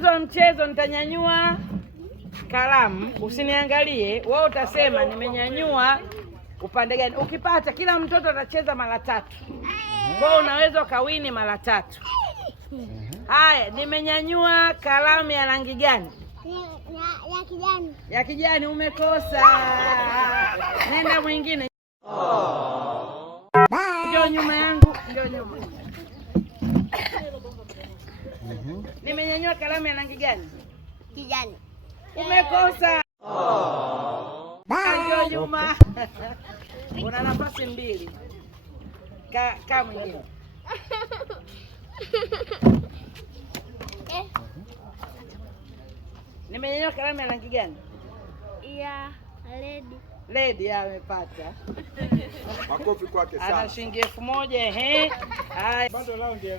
Mwanzo wa mchezo nitanyanyua kalamu, usiniangalie. Wewe utasema nimenyanyua upande gani. Ukipata, kila mtoto atacheza mara 3. Kwa hiyo unaweza kawini mara 3. Haya, nimenyanyua kalamu ya rangi gani? Ya kijani. Ya kijani, umekosa. Nenda mwingine. Ndio nyuma yangu, ndio nyuma. Nimenyanyua kalamu ya rangi gani? Kijani. Umekosa. Ndio nyuma. Una nafasi 2. Kaa mwingine. Nimenyanyua kalamu ya rangi gani? Ya ledi. Ledi, amepata. Makofi kwake sana. Ana shilingi 1000. Haya. Bado raundi ya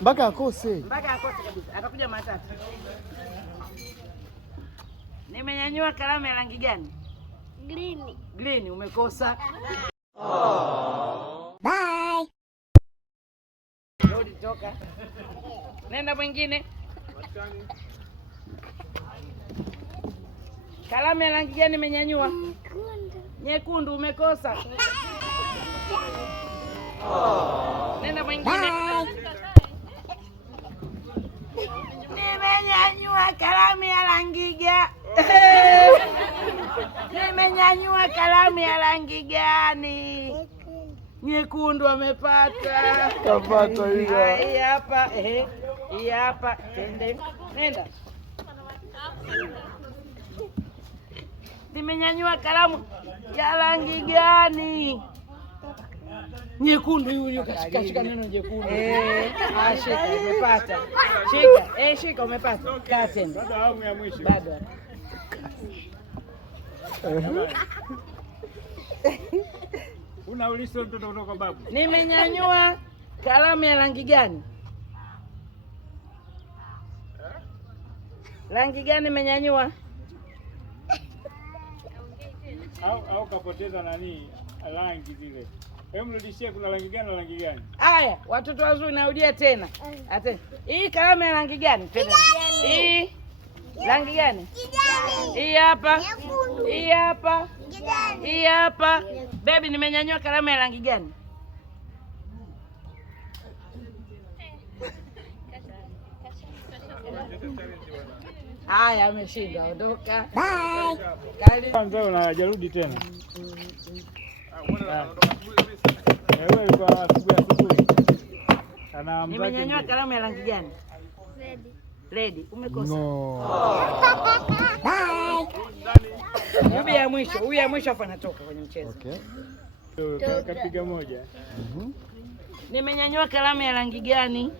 mpaka akose. Mpaka akose kabisa. Atakuja mara 3. Nimenyanyua kalamu ya rangi gani? Green. Green, umekosa. Bye. Rudi, toka. Nenda mwingine. Kalamu ya rangi gani nimenyanyua? Nyekundu, umekosa. Nenda mwingine. Nimenyanyua kalamu ya rangi gani? Nimenyanyua kalamu ya rangi gani? Nyekundu, amepata. Kapata hiyo. Hii hapa, hii hapa. Nenda. Nimenyanyua kalamu ya rangi gani? Nyekundu. Huyu kashika neno nyekundu. Shika, umepata. Shika. Shika, umepata. Kaa tena. bado awamu ya mwisho. Bado. Unauliza mtoto kutoka babu. Nimenyanyua kalamu ya rangi gani? Rangi gani nimenyanyua? Au kapoteza nani rangi zile. Hebu mrudishie, kuna rangi gani na rangi gani? Haya, watoto wazuri, narudia tena. Ate. Hii kalamu ya rangi gani? Tena. Hii rangi gani? Kijani. Hii hapa. Nyekundu. Hii hapa. Kijani. Hii hapa. Baby, nimenyanyua kalamu ya rangi gani? Haya, ameshinda. Ondoka. Bye. Kali. Kwanza unajarudi tena. Wewe ulikuwa asubuhi. Nimenyanyua kalamu ya rangi gani? Red. Red, umekosa. No. Bye. Huyu ya mwisho afa anatoka kwenye mchezo. Okay. Kapiga moja. Nimenyanyua kalamu ya rangi gani?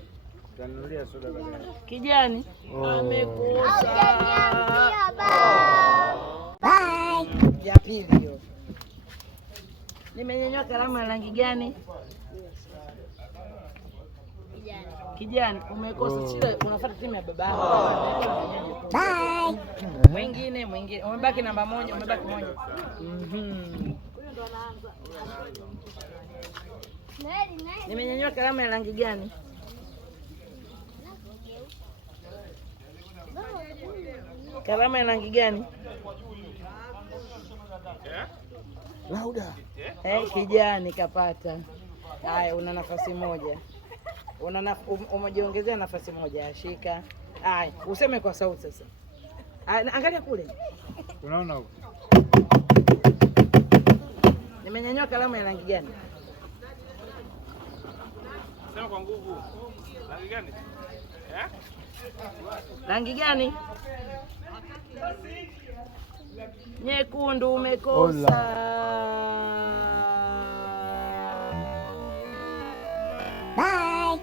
Tanulia soda baadaye. Kijani. Amekosa. Bye. Ya pili hiyo. Nimenyanyua kalamu ya rangi gani? Kijani. Umekosa. Sio, unafuata timu ya baba yako. Bye. Mwingine. Umebaki namba 1, umebaki 1. Nimenyanyua kalamu ya rangi gani? Kalamu ya rangi gani? Lauda. Kijani, kapata. Haya, una nafasi 1. Umejiongezea nafasi 1. Shika. Haya, useme kwa sauti sasa. Angalia kule. Unaona huko? Nimenyanyua kalamu ya rangi gani? Sema kwa nguvu. Rangi gani? Rangi gani? Nyekundu, umekosa. Bye.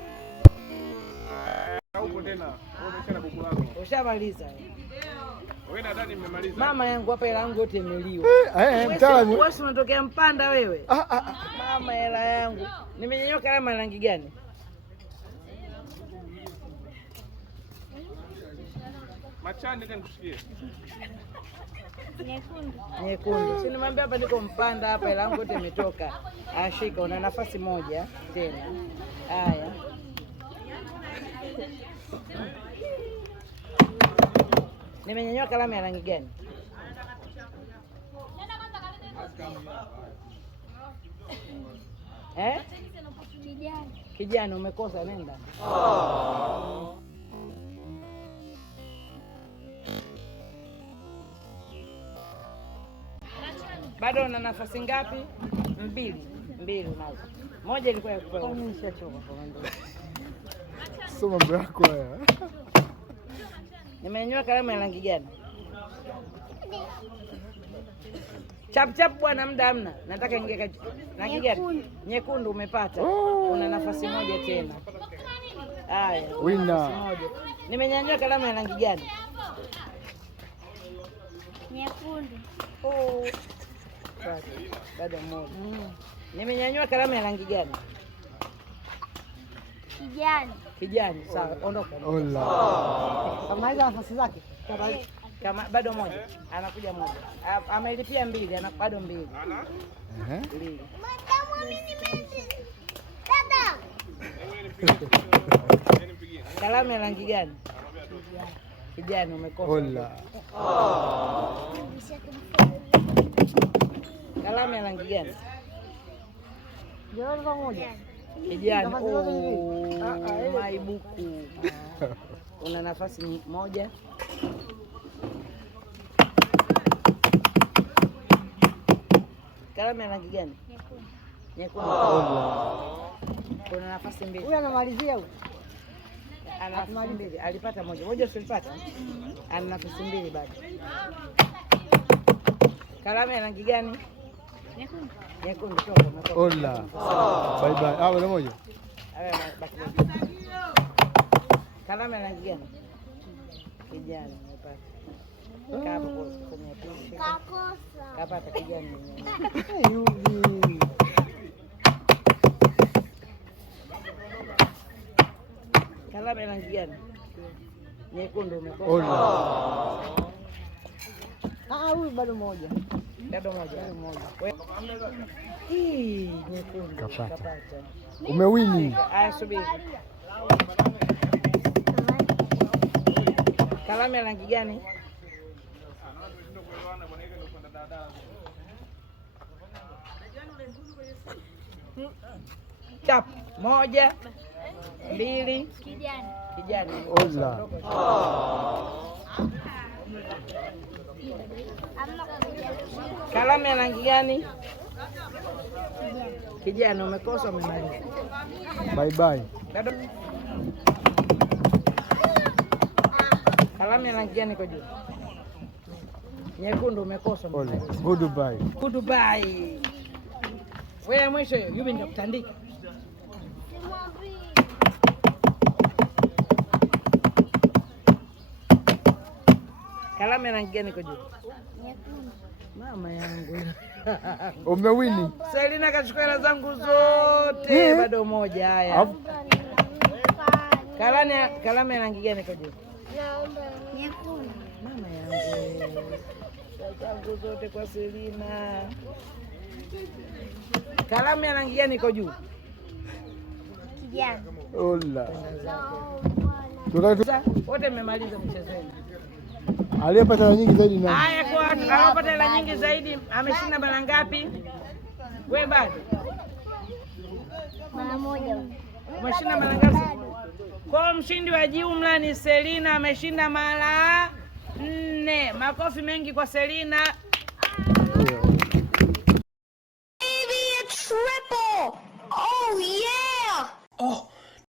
Huko tena. Umesha buku lako. Ushamaliza. Wewe nadhani mmemaliza. Mama yangu hapa, hela yangu yote imeliwa. Mtaalamu. Wewe unatokea Mpanda wewe? Mama, hela yangu. Nimenyanyua kalamu ya rangi gani? Machani tena kushikie. Nyekundu. Si nimwambia hapa niko Mpanda hapa, hela yangu yote imetoka. Ashika, una nafasi 1 tena. Haya. Nimenyanyua kalamu ya rangi gani? Kijani. Kijani. Umekosa, nenda. Bado una nafasi ngapi? Mbili unazo. Moja ilikuwa ya kupewa. Nishachoka kwa mambo. Soma mambo yako haya. Nimenyanyua kalamu ya rangi gani? Chap bwana, muda hamna. Nataka ingie rangi gani? Nyekundu. Umepata. Una nafasi moja tena. Haya. Winner. Nimenyanyua kalamu ya rangi gani? Nyekundu. Bado moja. Nimenyanyua kalamu ya rangi gani? Kijani. Sawa, ondoka. Kama hizo nafasi zake. Kama bado moja. Anakuja moja. Amelipia 2, ana bado 2. Mbili. Dada. Kalamu ya rangi gani? Kijani. Umekosa. Kalamu ya rangi gani? Ndio pamoja. Kijani. Maibuku. Una nafasi moja. Kalamu ya rangi gani? Nyekundu. Kuna nafasi 2. Huyu anamalizia huyu. Ana nafasi 2. Alipata moja. Moja usilipata? Ana nafasi 2 bado. Kalamu ya rangi gani? Nyekundu. Toka. Bye bye. Bado moja. Baki. Kalamu ya rangi gani? Kijani. Umepata. Kapo kwenye pili. Kapata kijani. Yubi. Kalamu ya rangi gani? Nyekundu. Umekosa. Huyu bado moja. Nyekundu. Kapata. Umewini. Aya, subiri. Kalamu ya rangi gani? Chap. 1, 2. Kijani. Kalamu ya rangi gani? Kijani. Umekosa, umemaliza. Bye bye. Kalamu ya rangi gani kwa juu? Nyekundu. Umekosa. Goodbye. Wewe mwisho hiyo, Yubi ndio kutandika. Kalamu ya rangi gani kwa juu? Nyekundu. Mama yangu. Umewini. Selina kachukua hela zangu zote. Bado moja. Haya. Kalamu ya rangi gani kwa juu? Nyekundu. Mama yangu. Zangu zote kwa Selina. Kalamu ya rangi gani kwa juu? Kijani. Wote mmemaliza mchezo wenu. Aliyepata hela nyingi zaidi na. Haya, kwa aliyopata hela nyingi zaidi ameshinda mara ngapi? Wewe bado? Mara moja. Umeshinda mara ngapi? Kwa mshindi wa jumla ni Selina, ameshinda mara 4. Makofi mengi kwa Selina. Baby, a triple! Oh yeah! Oh,